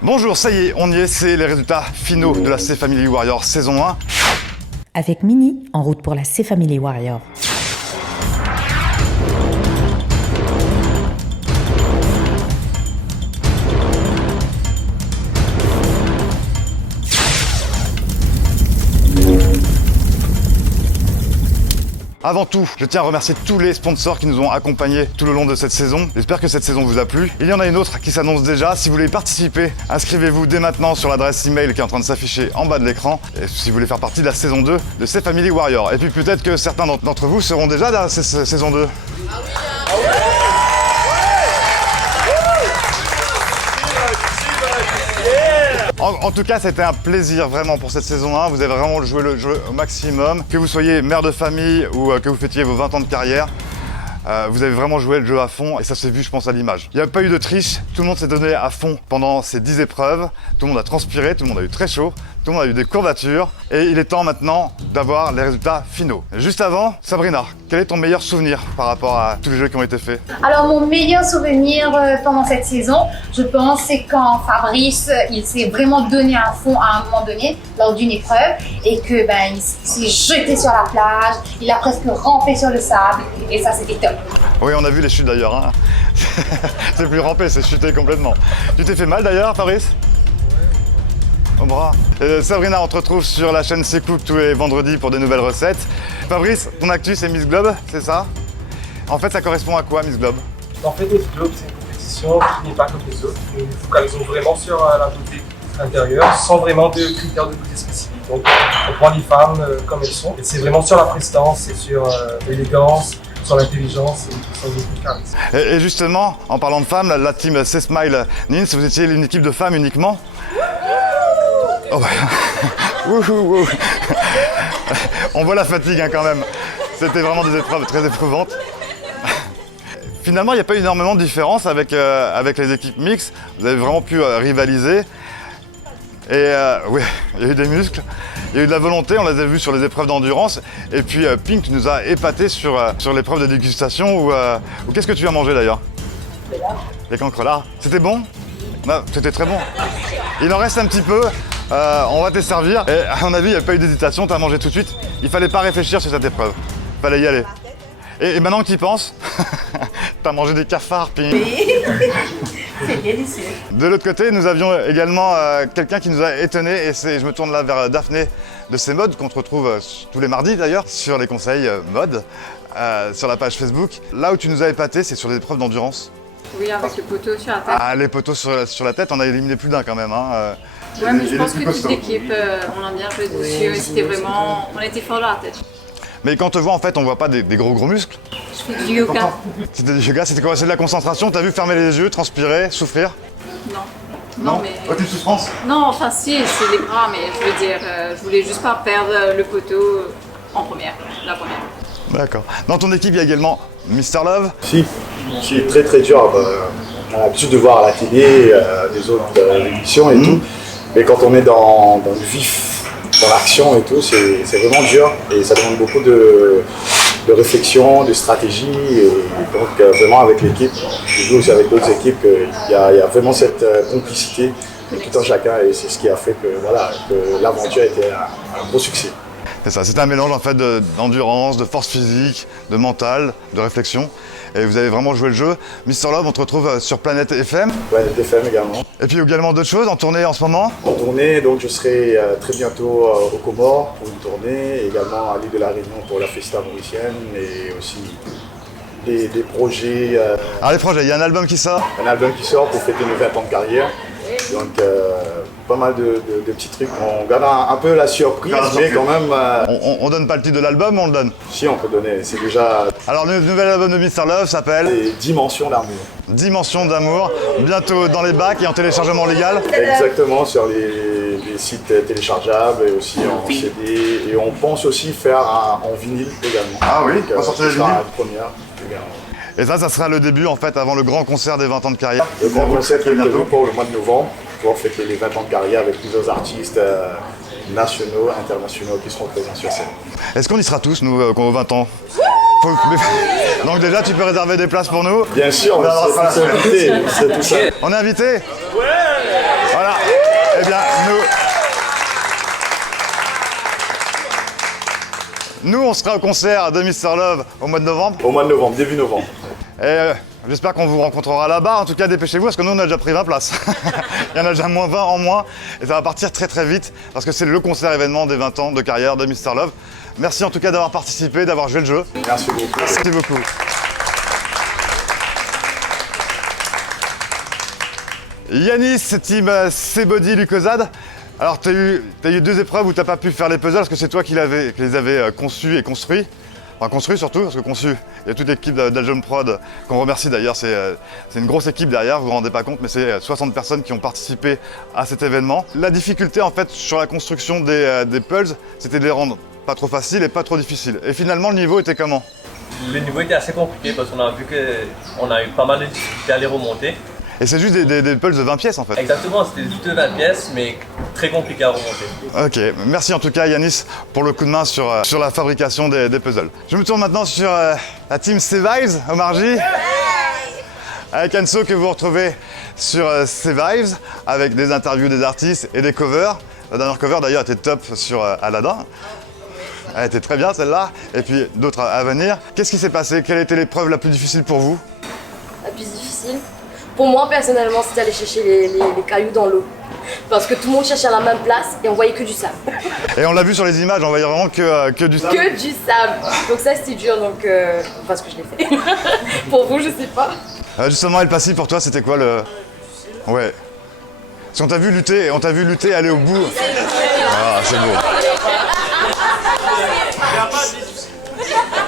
Bonjour, ça y est, on y est, c'est les résultats finaux de la C-Family Warrior saison 1. Avec Mini, en route pour la C-Family Warrior. Avant tout, je tiens à remercier tous les sponsors qui nous ont accompagnés tout le long de cette saison. J'espère que cette saison vous a plu. Il y en a une autre qui s'annonce déjà. Si vous voulez participer, inscrivez-vous dès maintenant sur l'adresse email qui est en train de s'afficher en bas de l'écran. Et si vous voulez faire partie de la saison 2 de C-Family Warrior. Et puis peut-être que certains d'entre vous seront déjà dans cette saison 2. En tout cas, c'était un plaisir vraiment pour cette saison 1. Vous avez vraiment joué le jeu au maximum. Que vous soyez mère de famille ou que vous fêtiez vos 20 ans de carrière, vous avez vraiment joué le jeu à fond et ça s'est vu, je pense, à l'image. Il n'y a pas eu de triche, tout le monde s'est donné à fond pendant ces 10 épreuves. Tout le monde a transpiré, tout le monde a eu très chaud, tout le monde a eu des courbatures. Et il est temps maintenant d'avoir les résultats finaux. Juste avant, Sabrina, quel est ton meilleur souvenir par rapport à tous les jeux qui ont été faits? Alors mon meilleur souvenir pendant cette saison, je pense, c'est quand Fabrice, il s'est vraiment donné à fond à un moment donné lors d'une épreuve et que il s'est jeté sur la plage, il a presque rampé sur le sable et ça c'était top. Oui, on a vu les chutes d'ailleurs. Hein. C'est plus rampé, c'est chuté complètement. Tu t'es fait mal d'ailleurs, Fabrice? Au bras. Sabrina, on te retrouve sur la chaîne C'est Cook tous les vendredis pour des nouvelles recettes. Fabrice, ton actu c'est Miss Globe, c'est ça? En fait, ça correspond à quoi, Miss Globe? En fait, Miss Globe, c'est une compétition qui n'est pas comme les autres. Nous nous focalisons vraiment sur la beauté intérieure, sans vraiment de critères de beauté spécifiques. Donc, on prend les femmes comme elles sont. Et c'est vraiment sur la prestance et sur l'élégance, sur l'intelligence et sur le charisme. Et justement, en parlant de femmes, la team C-Smile Nins, vous étiez une équipe de femmes uniquement? Oh ouais. On voit la fatigue quand même. C'était vraiment des épreuves très éprouvantes. Finalement, il n'y a pas eu énormément de différence avec les équipes mixtes. Vous avez vraiment pu rivaliser. Et oui, il y a eu des muscles, il y a eu de la volonté, on les a vus sur les épreuves d'endurance. Et puis Pink nous a épatés sur l'épreuve de dégustation. Ou qu'est-ce que tu as mangé d'ailleurs? Les cancrelats. C'était bon? Non, c'était très bon. Il en reste un petit peu. On va te servir. Et à mon avis, il n'y a pas eu d'hésitation, tu as mangé tout de suite. Il fallait pas réfléchir sur cette épreuve. Il fallait y aller. Et maintenant que tu y penses, tu as mangé des cafards. Puis... Oui, c'est délicieux. De l'autre côté, nous avions également quelqu'un qui nous a étonnés. Et je me tourne là vers Daphné de ces modes qu'on te retrouve tous les mardis d'ailleurs sur les conseils mode sur la page Facebook. Là où tu nous as épatés, c'est sur les épreuves d'endurance. Oui, avec le poteau sur la tête. Ah, les poteaux sur la tête, on a éliminé plus d'un quand même. Hein. Ouais, mais je pense que toute l'équipe, on a bien joué dessus. C'était vraiment... On était fort dans la tête. Mais quand on te voit, en fait, on voit pas des gros muscles. Je fais du yoga. C'était du yoga, c'était quoi? C'est de la concentration? T'as vu fermer les yeux, transpirer, souffrir? Non, mais... Aucune souffrance? Non, enfin si, c'est les bras, mais je veux dire, je voulais juste pas perdre le poteau en première, la première. D'accord. Dans ton équipe, il y a également Mr Love. Si, c'est très très dur. On a l'habitude de voir à la télé des autres émissions et tout. Mais quand on est dans le vif, dans l'action et tout, c'est vraiment dur. Et ça demande beaucoup de réflexion, de stratégie. Et donc vraiment avec l'équipe, je joue aussi avec d'autres équipes, il y a vraiment cette complicité de tout un chacun. Et c'est ce qui a fait que l'aventure était un gros succès. C'est ça, c'est un mélange en fait d'endurance, de force physique, de mental, de réflexion. Et vous avez vraiment joué le jeu. Mr Love, on te retrouve sur Planète FM. Planète FM également. Et puis également d'autres choses en tournée en ce moment. En tournée, donc je serai très bientôt aux Comores pour une tournée, également à l'île de la Réunion pour la Festa mauricienne et aussi des projets. Alors les projets, il y a un album qui sort. Un album qui sort pour fêter mes 20 ans de carrière. Donc pas mal de petits trucs. On garde un peu la surprise, mais quand même... On donne pas le titre de l'album, on le donne? Si, on peut donner, c'est déjà... Alors le nouvel album de Mr Love s'appelle Dimension d'amour. Dimension d'amour, bientôt dans les bacs et en téléchargement légal. Exactement, sur les sites téléchargeables et aussi en CD. Et on pense aussi faire en vinyle également. Ah oui, donc, on va sortir les ce sera vinyles une première également. Et ça sera le début en fait avant le grand concert des 20 ans de carrière. Le grand concert qui est prévu pour le mois de novembre, pour fêter les 20 ans de carrière avec plusieurs artistes nationaux, internationaux qui seront présents sur scène. Est-ce qu'on y sera tous, nous, aux 20 ans? Donc déjà, tu peux réserver des places pour nous? Bien sûr, on est invité. On est invité? Ouais. Voilà. on sera au concert de Mr Love au mois de novembre. Au mois de novembre, début novembre. Et j'espère qu'on vous rencontrera là-bas. En tout cas, dépêchez-vous parce que nous, on a déjà pris 20 places. Il y en a déjà moins 20 en moins. Et ça va partir très très vite parce que c'est le concert événement des 20 ans de carrière de Mr Love. Merci en tout cas d'avoir participé, d'avoir joué le jeu. Merci beaucoup. Merci beaucoup. Yanis, team C-Body Lucozade. Alors, tu as eu 2 épreuves où tu n'as pas pu faire les puzzles parce que c'est toi qui les avais conçus et construits. Enfin, construits surtout, parce que conçus, il y a toute l'équipe d'Aljon Prod, qu'on remercie d'ailleurs. C'est une grosse équipe derrière, vous vous rendez pas compte, mais c'est 60 personnes qui ont participé à cet événement. La difficulté, en fait, sur la construction des puzzles, c'était de les rendre pas trop faciles et pas trop difficiles. Et finalement, le niveau était comment? Le niveau était assez compliqué parce qu'on a vu qu'on a eu pas mal de difficultés à les remonter. Et c'est juste des puzzles de 20 pièces en fait. Exactement, c'était juste de 20 pièces, mais très compliqué à remonter. Ok, merci en tout cas Yanis pour le coup de main sur la fabrication des puzzles. Je me tourne maintenant sur la team C-Vibes, Omar J. Avec Anso que vous retrouvez sur C-Vibes, avec des interviews des artistes et des covers. La dernière cover d'ailleurs était top sur Aladdin. Elle était très bien celle-là, et puis d'autres à venir. Qu'est-ce qui s'est passé? Quelle était l'épreuve la plus difficile pour vous? La plus difficile? Pour moi, personnellement, c'était d'aller chercher les cailloux dans l'eau. Parce que tout le monde cherchait à la même place et on voyait que du sable. Et on l'a vu sur les images, on voyait vraiment que du sable. Que du sable. Donc ça, c'était dur, donc parce que je l'ai fait. Pour vous, je sais pas. Justement, El Passy, pour toi, c'était quoi le... Ouais. Parce qu'on t'a vu lutter, aller au bout. Ah, c'est beau.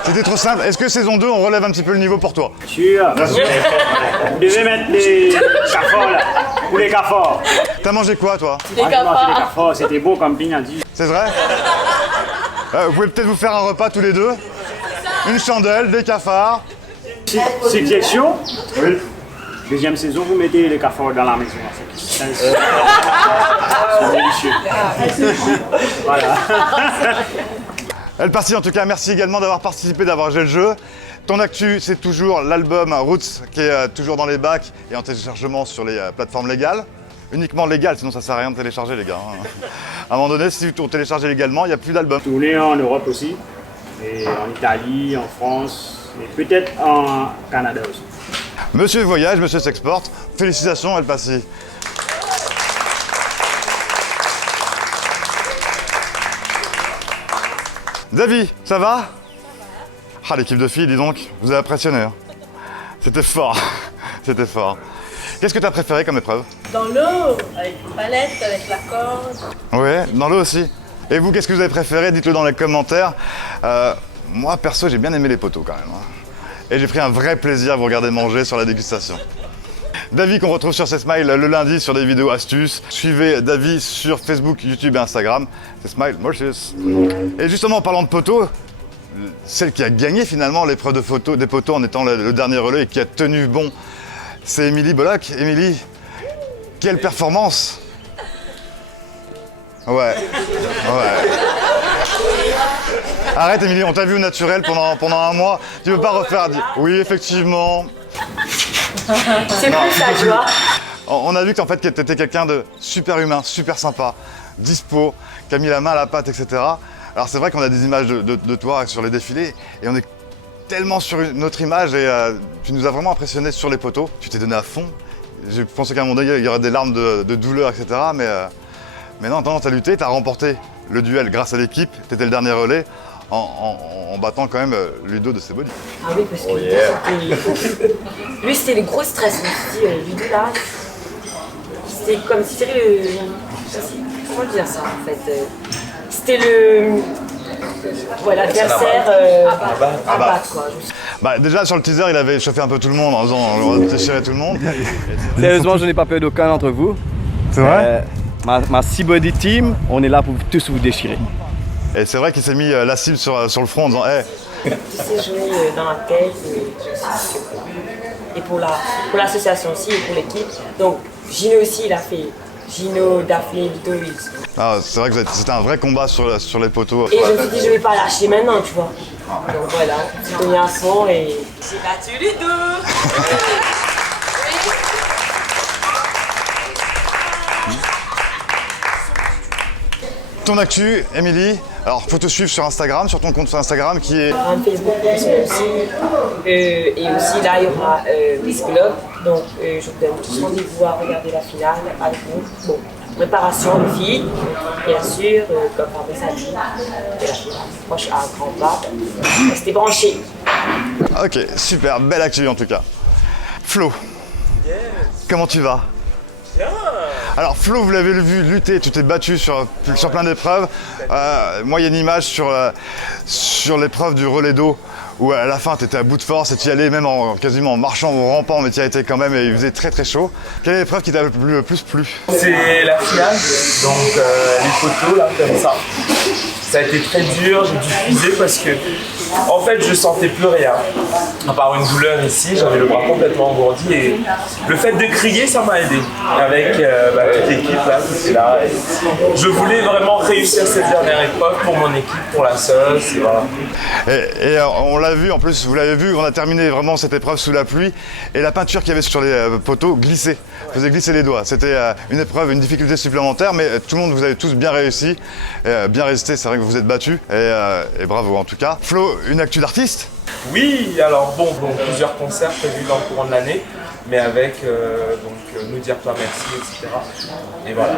C'était trop simple. Est-ce que saison 2, on relève un petit peu le niveau pour toi? Sûr. Vous devez mettre les cafards là. Ou les cafards. T'as mangé quoi, toi? Les Les cafards, c'était beau comme Pignadi. C'est vrai? Vous pouvez peut-être vous faire un repas tous les deux? Une chandelle, des cafards. Suggestion. Oui. Deuxième saison, vous mettez les cafards dans la maison. C'est délicieux. Voilà. El Passy, en tout cas, merci également d'avoir participé, d'avoir joué le jeu. Ton actu, c'est toujours l'album Roots qui est toujours dans les bacs et en téléchargement sur les plateformes légales. Uniquement légales, sinon ça sert à rien de télécharger, les gars. À un moment donné, si vous téléchargez légalement, il n'y a plus d'album. Tourné en Europe aussi, et en Italie, en France, et peut-être en Canada aussi. Monsieur Voyage, Monsieur S'exporte, félicitations El Passy. David, ça va? Ah, l'équipe de filles, dis donc, vous avez impressionné. Hein. C'était fort, c'était fort. Qu'est-ce que tu as préféré comme épreuve? Dans l'eau, avec une palette, avec la corde. Ouais, dans l'eau aussi. Et vous, qu'est-ce que vous avez préféré? Dites-le dans les commentaires. Moi, perso, j'ai bien aimé les poteaux quand même. Hein. Et j'ai pris un vrai plaisir à vous regarder manger sur la dégustation. David qu'on retrouve sur C-Smile le lundi sur des vidéos astuces. Suivez David sur Facebook, YouTube et Instagram. C-Smile, Mauritius. Et justement en parlant de poteaux, celle qui a gagné finalement l'épreuve des poteaux en étant le dernier relais et qui a tenu bon, c'est Émilie Bollock. Émilie, quelle performance! Ouais. Arrête Émilie, on t'a vu au naturel pendant un mois. Tu veux pas refaire? Oui, effectivement. C'est plus ça, tu vois. On a vu qu'en fait, tu étais quelqu'un de super humain, super sympa, dispo, qui a mis la main à la pâte, etc. Alors c'est vrai qu'on a des images de toi sur les défilés et on est tellement sur notre image et tu nous as vraiment impressionnés sur les poteaux. Tu t'es donné à fond. J'ai pensé qu'à un moment donné, il y aurait des larmes de douleur, etc. Mais non, tu as lutté, tu as remporté le duel grâce à l'équipe. Tu étais le dernier relais en battant quand même Ludo de C-Body. Ah oui, parce que lui, c'était le gros stress. Je me suis dit, Ludo là, c'était comme si c'était le... Comment dire ça en fait? C'était l'adversaire à battre quoi. Bah, déjà sur le teaser, il avait chauffé un peu tout le monde en disant on va déchirer tout le monde. Sérieusement, je n'ai pas peur d'aucun d'entre vous. C'est vrai? Ma C-Body team, on est là pour tous vous déchirer. Et c'est vrai qu'il s'est mis la cible sur le front en disant hey. Tu sais jouer dans la tête et pour l'association aussi et pour l'équipe. Donc Gino aussi il a fait. Gino, Daphné, Ludo, Wills. Ah, c'est vrai que c'était un vrai combat sur les poteaux. Et je me suis dit je vais pas lâcher maintenant tu vois. Donc voilà, j'ai donné un son et j'ai battu Ludo. Ton actu, Émilie, Alors, faut te suivre sur Instagram, sur ton compte sur Instagram qui est... Un Facebook professionnel aussi. Et aussi, là, il y aura Miss Club. Donc, je vous donne tous rendez-vous à regarder la finale avec nous. Bon, préparation de filles, bien sûr, comme Fabrice a dit. Et la finale proche à grands pas. Restez branchés. Ok, super, belle actu en tout cas. Flo, comment tu vas? Alors Flo, vous l'avez vu lutter, tu t'es battu sur plein d'épreuves. Moi, il y a une image sur l'épreuve du relais d'eau où à la fin, tu étais à bout de force et tu y allais même quasiment en marchant ou en rampant, mais tu y as été quand même et il faisait très très chaud. Quelle est l'épreuve qui t'a le plus plu? C'est la finale, donc les photos là, comme ça. Ça a été très dur, j'ai dû puiser parce que en fait je sentais plus rien. À part une douleur ici, j'avais le bras complètement engourdi et le fait de crier ça m'a aidé avec toute l'équipe là qui était là. Et je voulais vraiment réussir cette dernière épreuve pour mon équipe, pour la sauce et voilà. Et on l'a vu, en plus vous l'avez vu, on a terminé vraiment cette épreuve sous la pluie et la peinture qu'il y avait sur les poteaux glissait, faisait glisser les doigts. C'était une épreuve, une difficulté supplémentaire, mais tout le monde, vous avez tous bien réussi, bien résisté, c'est vrai que vous vous êtes battus et bravo en tout cas. Flo, une actu d'artiste? Oui, alors bon, plusieurs concerts prévus dans le courant de l'année, mais avec Nous dire toi merci, etc. Et voilà.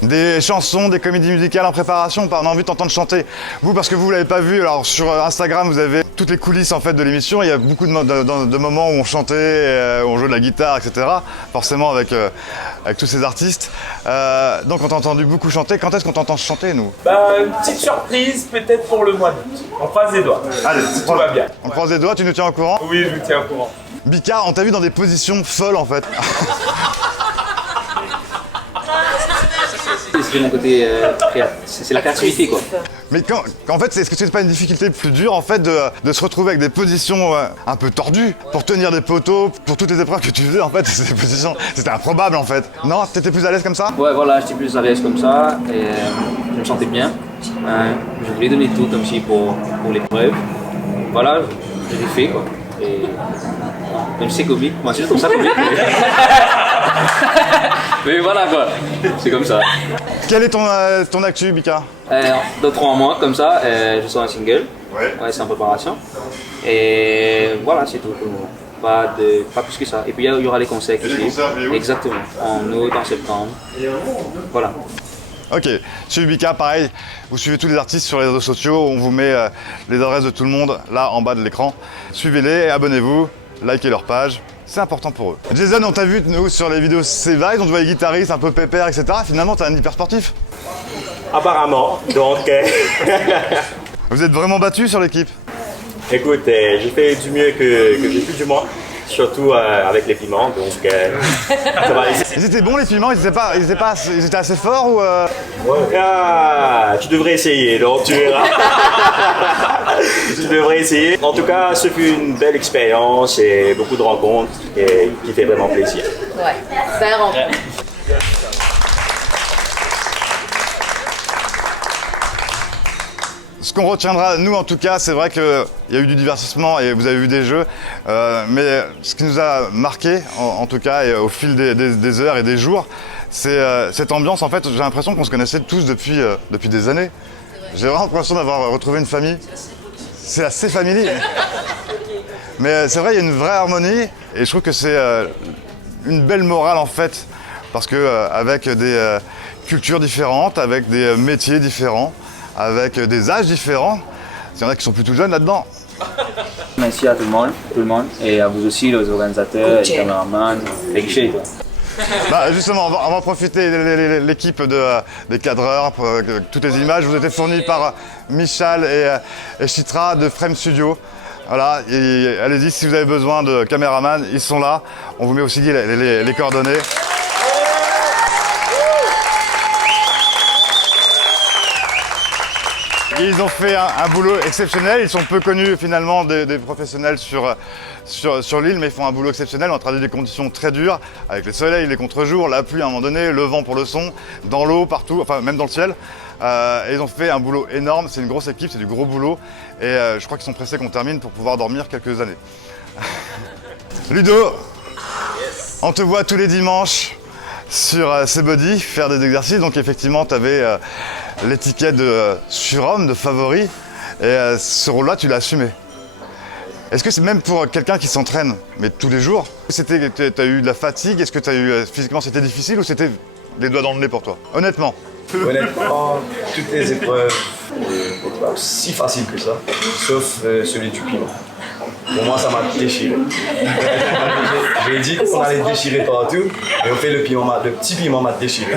Des chansons, des comédies musicales en préparation, on a envie de t'entendre chanter. Vous, parce que vous ne l'avez pas vu, alors sur Instagram, vous avez toutes les coulisses en fait de l'émission. Il y a beaucoup de moments où on chantait, où on jouait de la guitare, etc. Forcément avec tous ces artistes. Donc on t'a entendu beaucoup chanter. Quand est-ce qu'on t'entend chanter, nous? Une petite surprise peut-être pour le mois d'août. On croise les doigts. Allez, tout va bien. On croise les doigts, tu nous tiens au courant? Oui, je vous tiens au courant. Bika, on t'a vu dans des positions folles en fait. C'est mon côté c'est la créativité quoi. Mais en fait, est-ce que c'est pas une difficulté plus dure en fait de se retrouver avec des positions un peu tordues pour tenir des poteaux, pour toutes les épreuves que tu faisais en fait, ces positions, c'était improbable en fait. Non, t'étais plus à l'aise comme ça? Ouais voilà, j'étais plus à l'aise comme ça et je me sentais bien. Je voulais donner tout comme si pour l'épreuve. Voilà, je l'ai fait quoi. Et même si c'est comique, moi aussi je trouve ça comique. Mais voilà quoi, c'est comme ça. Quel est ton actu, Bika? Dans 3 mois, comme ça, je sors un single. Ouais, c'est en préparation. Et voilà, c'est tout pour le moment. Pas plus que ça. Et puis il y aura les concerts qui suivent. Exactement, en août, en septembre. Voilà. Ok, suivez Bika, pareil, vous suivez tous les artistes sur les réseaux sociaux, on vous met les adresses de tout le monde là en bas de l'écran. Suivez-les, abonnez-vous, likez leur page, c'est important pour eux. Jason, on t'a vu nous sur les vidéos C-Vibes, on te voyait guitariste, un peu pépère, etc. Finalement, t'es un hyper sportif. Apparemment, donc... Vous êtes vraiment battu sur l'équipe? Écoute, j'ai fait du mieux que j'ai pu du moins. Surtout avec les piments, donc ça va. Ils étaient bons les piments, ils étaient assez forts ou Ah, tu devrais essayer, donc tu verras. Tu devrais essayer. En tout cas, ce fut une belle expérience et beaucoup de rencontres et qui fait vraiment plaisir. Ouais, belle rencontre. Ce qu'on retiendra, nous en tout cas, c'est vrai qu'il y a eu du divertissement et vous avez vu des jeux, mais ce qui nous a marqué, en tout cas, et au fil des heures et des jours, c'est cette ambiance. En fait, j'ai l'impression qu'on se connaissait tous depuis des années. J'ai vraiment l'impression d'avoir retrouvé une famille. C'est la C-Family. Mais c'est vrai, il y a une vraie harmonie et je trouve que c'est une belle morale en fait, parce que avec des cultures différentes, avec des métiers différents, avec des âges différents. Il y en a qui sont plutôt jeunes là-dedans. Merci à tout le monde, et à vous aussi, les organisateurs, les caméramans, les guichets. Justement, on va profiter l'équipe des cadreurs, pour toutes les images vous étaient fournies par Michal et Chitra de Frame Studio. Voilà, allez-y si vous avez besoin de caméramans, ils sont là. On vous met aussi les coordonnées. Ils ont fait un boulot exceptionnel, ils sont peu connus finalement des professionnels sur l'île, mais ils font un boulot exceptionnel. On a travaillé des conditions très dures, avec le soleil, les contre-jours, la pluie à un moment donné, le vent pour le son, dans l'eau, partout, enfin même dans le ciel. Et ils ont fait un boulot énorme, c'est une grosse équipe, c'est du gros boulot. Et je crois qu'ils sont pressés qu'on termine pour pouvoir dormir quelques années. Ludo, on te voit tous les dimanches sur C-Body, faire des exercices. Donc effectivement, tu avais l'étiquette de surhomme, de favori. Et ce rôle-là, tu l'as assumé. Est-ce que c'est même pour quelqu'un qui s'entraîne, mais tous les jours, tu as eu de la fatigue? Est-ce que tu as eu physiquement c'était difficile ou c'était les doigts dans le nez pour toi? Honnêtement. Honnêtement, toutes les épreuves n'étaient pas si faciles que ça, sauf celui du piment. Pour moi, ça m'a déchiré. J'ai dit qu'on allait déchirer partout, et au fait, le petit piment m'a déchiré.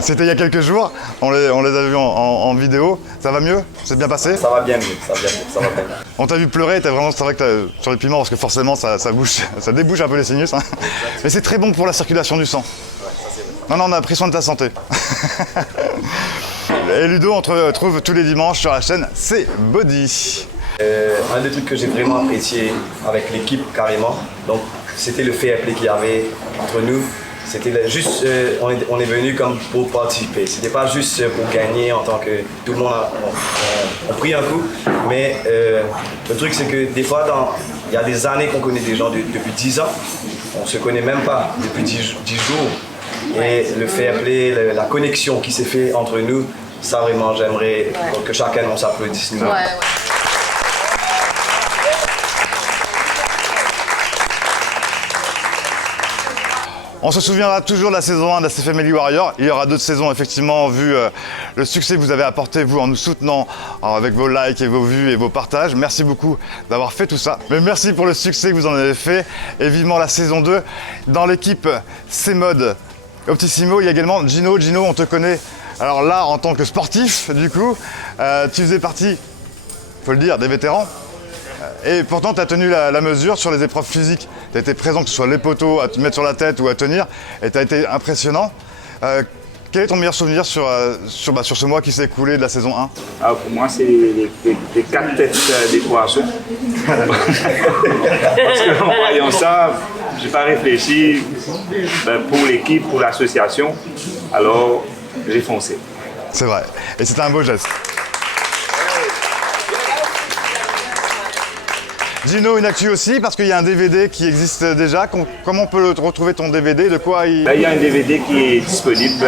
C'était il y a quelques jours, on les a vus en vidéo. Ça va mieux? C'est bien passé? Ça va bien mieux, ça va bien mieux. On t'a vu pleurer, c'est vrai que sur les piments, parce que forcément ça débouche un peu les sinus. Hein. Mais c'est très bon pour la circulation du sang. Non, on a pris soin de ta santé. Et Ludo, on te retrouve tous les dimanches sur la chaîne C-Body. Un des trucs que j'ai vraiment apprécié avec l'équipe carrément, donc c'était le fair play qu'il y avait entre nous. C'était juste, on est venu comme pour participer. C'était pas juste pour gagner en tant que tout le monde a pris un coup. Mais le truc c'est que des fois, il y a des années qu'on connaît des gens depuis 10 ans. On se connaît même pas depuis 10 jours. Et le fair play, la connexion qui s'est fait entre nous, ça vraiment j'aimerais que chacun on s'applaudisse. On se souviendra toujours de la saison 1 de la C Family Warrior. Il y aura d'autres saisons, effectivement, vu le succès que vous avez apporté, vous, en nous soutenant avec vos likes et vos vues et vos partages. Merci beaucoup d'avoir fait tout ça. Mais merci pour le succès que vous en avez fait. Et vivement la saison 2. Dans l'équipe C-Mode Optissimo, il y a également Gino. Gino, on te connaît. Alors là, en tant que sportif, du coup, tu faisais partie, faut le dire, des vétérans. Et pourtant, tu as tenu la mesure sur les épreuves physiques. Tu as été présent, que ce soit les poteaux à te mettre sur la tête ou à tenir, et tu as été impressionnant. Quel est ton meilleur souvenir sur ce mois qui s'est écoulé de la saison 1? Alors pour moi, c'est les 4 têtes des poissons. Parce qu'en voyant ça, je n'ai pas réfléchi pour l'équipe, pour l'association. Alors, j'ai foncé. C'est vrai. Et c'était un beau geste. Gino, une actu aussi, parce qu'il y a un DVD qui existe déjà. Comment on peut retrouver ton DVD? De quoi il... Là, il y a un DVD qui est disponible.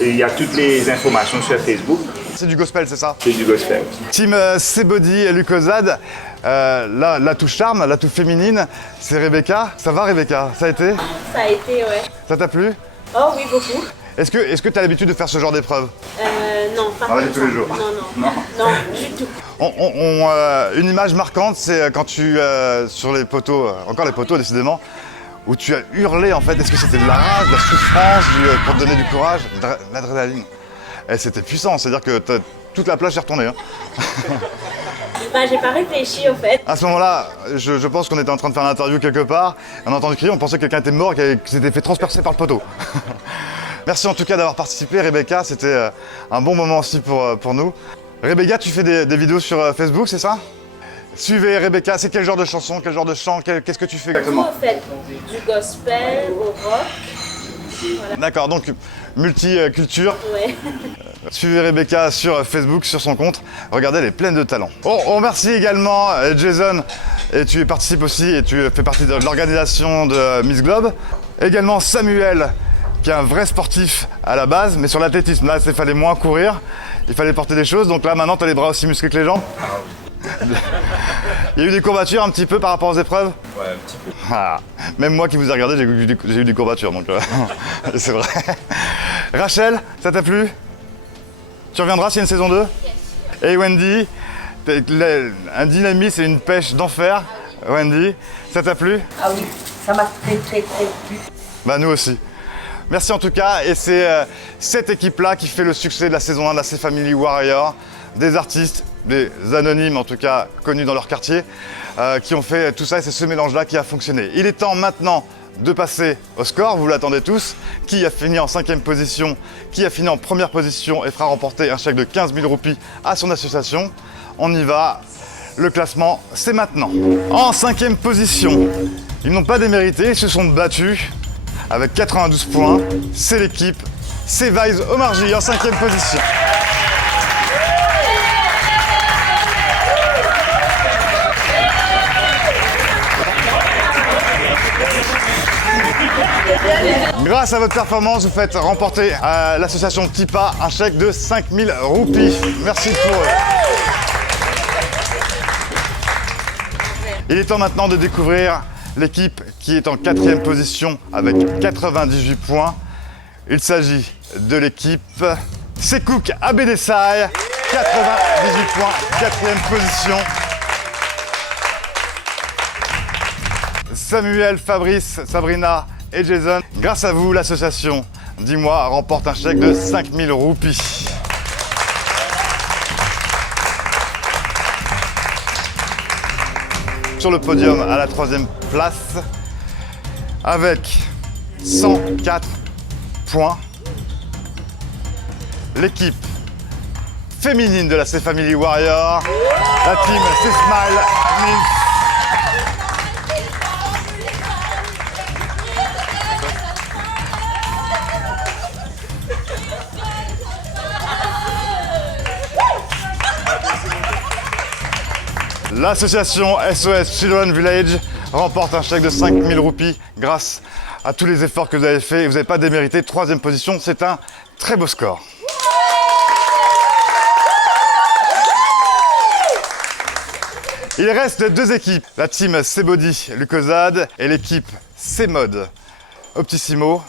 Il y a toutes les informations sur Facebook. C'est du gospel, c'est ça? C'est du gospel. Team C-Body et Lucozade. L'atout charme, l'atout féminine, c'est Rebecca. Ça va, Rebecca? Ça a été? Ça a été, ouais. Ça t'a plu? Oh oui, beaucoup. Est-ce que tu as l'habitude de faire ce genre d'épreuve? Non, pas comme ça. Tous les jours? Non, du tout. Une image marquante, c'est quand tu, sur les poteaux, encore les poteaux décidément, où tu as hurlé en fait. Est-ce que c'était de la rage, de la souffrance, pour te donner du courage, de l'adrénaline? Et c'était puissant, c'est-à-dire que toute la plage est retournée. Hein. J'ai pas réfléchi en fait. À ce moment-là, je pense qu'on était en train de faire une interview quelque part, on a entendu crier, on pensait que quelqu'un était mort et qu'il s'était fait transpercer par le poteau. Merci en tout cas d'avoir participé, Rebecca, c'était un bon moment aussi pour nous. Rebecca, tu fais des vidéos sur Facebook, c'est ça? Suivez Rebecca, c'est quel genre de chanson, quel genre de chant, qu'est-ce que tu fais exactement? En fait, du gospel au rock. Voilà. D'accord, donc multiculture. Ouais. Suivez Rebecca sur Facebook, sur son compte. Regardez, elle est pleine de talent. On remercie également Jason, et tu participes aussi, et tu fais partie de l'organisation de Miss Globe. Également Samuel, qui est un vrai sportif à la base, mais sur l'athlétisme, là, il fallait moins courir, il fallait porter des choses, donc là, maintenant, tu as les bras aussi musclés que les jambes. Il y a eu des courbatures un petit peu par rapport aux épreuves? Ouais, un petit peu. Ah, même moi qui vous ai regardé, j'ai eu des courbatures, donc c'est vrai. Rachel, ça t'a plu? Tu reviendras s'il y a une saison 2? Yes. Et Wendy, un dynamisme et une pêche d'enfer. Wendy, ça t'a plu? Ah oui, ça m'a très plu. Bah nous aussi. Merci en tout cas, et c'est cette équipe-là qui fait le succès de la saison 1 de la C Family Warrior. Des artistes, des anonymes en tout cas, connus dans leur quartier, qui ont fait tout ça, et c'est ce mélange-là qui a fonctionné. Il est temps maintenant de passer au score, vous l'attendez tous. Qui a fini en 5e position, qui a fini en première position et fera remporter un chèque de 15 000 roupies à son association. On y va, le classement c'est maintenant. En 5e position, ils n'ont pas démérité, ils se sont battus avec 92 points. C'est l'équipe, c'est Vise Omarji en 5e position. Grâce à votre performance, vous faites remporter à l'association Tipa un chèque de 5000 roupies. Merci pour eux. Il est temps maintenant de découvrir l'équipe qui est en 4e position avec 98 points. Il s'agit de l'équipe Sekouk Abedesai, 98 points, 4e position. Samuel, Fabrice, Sabrina et Jason, grâce à vous, l'association Dis-moi remporte un chèque de 5000 roupies. Sur le podium à la 3e place, avec 104 points, l'équipe féminine de la C-Family Warrior, la team C-Smile Nins. L'association SOS Children Village remporte un chèque de 5000 roupies grâce à tous les efforts que vous avez faits et vous n'avez pas démérité. 3e position, c'est un très beau score. Il reste 2 équipes, la team C-Body Lucozade et l'équipe C-Mode Optissimo.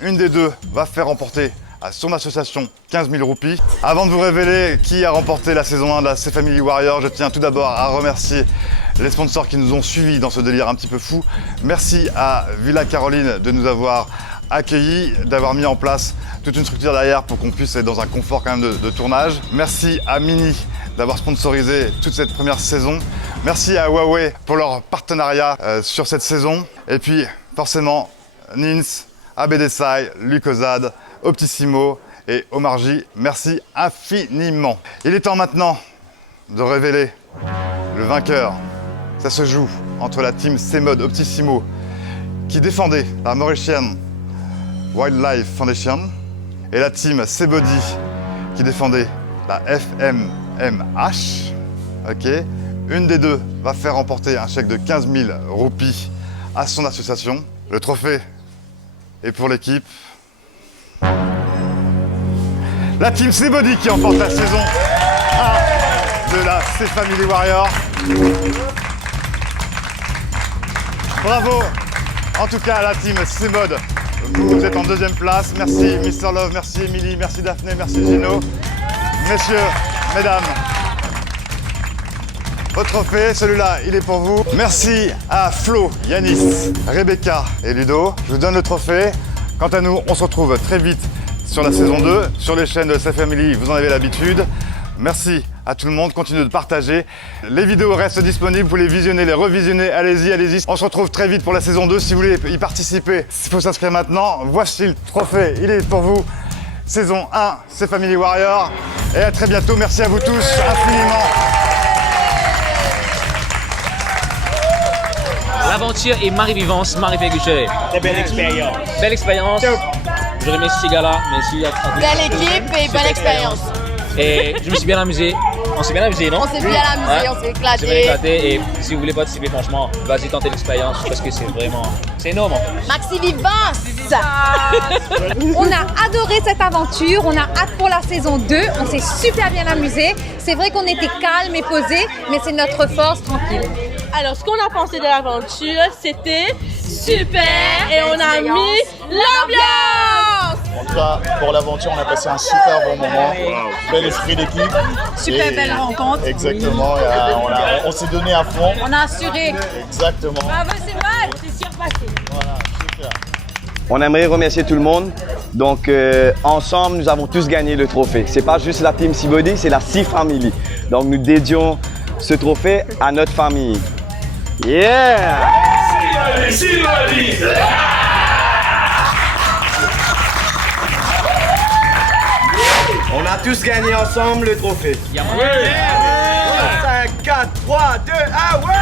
Une des deux va faire remporter à son association 15 000 roupies. Avant de vous révéler qui a remporté la saison 1 de la C-Family Warrior, je tiens tout d'abord à remercier les sponsors qui nous ont suivis dans ce délire un petit peu fou. Merci à Villa Caroline de nous avoir accueillis, d'avoir mis en place toute une structure derrière pour qu'on puisse être dans un confort quand même de tournage. Merci à Mini d'avoir sponsorisé toute cette première saison. Merci à Huawei pour leur partenariat sur cette saison. Et puis forcément Nins, Abedesai, Lucozade, Optissimo et Omar J, merci infiniment. Il est temps maintenant de révéler le vainqueur. Ça se joue entre la team C-Mode Optissimo qui défendait la Mauritian Wildlife Foundation et la team C-Body qui défendait la FMMH. Ok. Une des deux va faire remporter un chèque de 15 000 roupies à son association. Le trophée est pour l'équipe. La team C-Body qui emporte la saison 1 de la C-Family Warrior. Bravo en tout cas à la team C-Mode. Vous êtes en 2e place. Merci Mr Love, merci Émilie, merci Daphné, merci Gino. Messieurs, mesdames, votre trophée, celui-là, il est pour vous. Merci à Flo, Yanis, Rebecca et Ludo. Je vous donne le trophée. Quant à nous, on se retrouve très vite sur la saison 2, sur les chaînes de C-Family, vous en avez l'habitude. Merci à tout le monde, continuez de partager. Les vidéos restent disponibles, vous pouvez les visionner, les revisionner, allez-y, allez-y. On se retrouve très vite pour la saison 2, si vous voulez y participer, il faut s'inscrire maintenant. Voici le trophée, il est pour vous. Saison 1, C-Family Warrior. Et à très bientôt, merci à vous tous infiniment. L'aventure est Marie-Vivance, Marie-Péguchet. Très belle expérience. Belle expérience. Je remercie ces gars-là. Merci à tous. Belle équipe et bonne expérience. Et je me suis bien amusé. On s'est bien amusé, non? On s'est bien amusé, on s'est éclaté. On s'est bien éclaté. Et si vous voulez participer, franchement, vas-y, tentez l'expérience parce que c'est vraiment. C'est énorme. Maxi Vivance! On a adoré cette aventure. On a hâte pour la saison 2. On s'est super bien amusé. C'est vrai qu'on était calme et posé, mais c'est notre force, tranquille. Alors, ce qu'on a pensé de l'aventure, c'était super et on a mis l'ambiance. En tout cas, pour l'aventure, on a passé un super bon moment. Bel esprit d'équipe. Super belle rencontre. Exactement. On s'est donné à fond. On a assuré. Exactement. Bravo, c'est mal. C'est surpassé. Voilà, super. On aimerait remercier tout le monde. Donc, ensemble, nous avons tous gagné le trophée. C'est pas juste la team C-Body, c'est la C-Family. Donc, nous dédions ce trophée à notre famille. Yeah! C-Body! On a tous gagné ensemble le trophée. 5, 4, 3, 2, 1, ouais!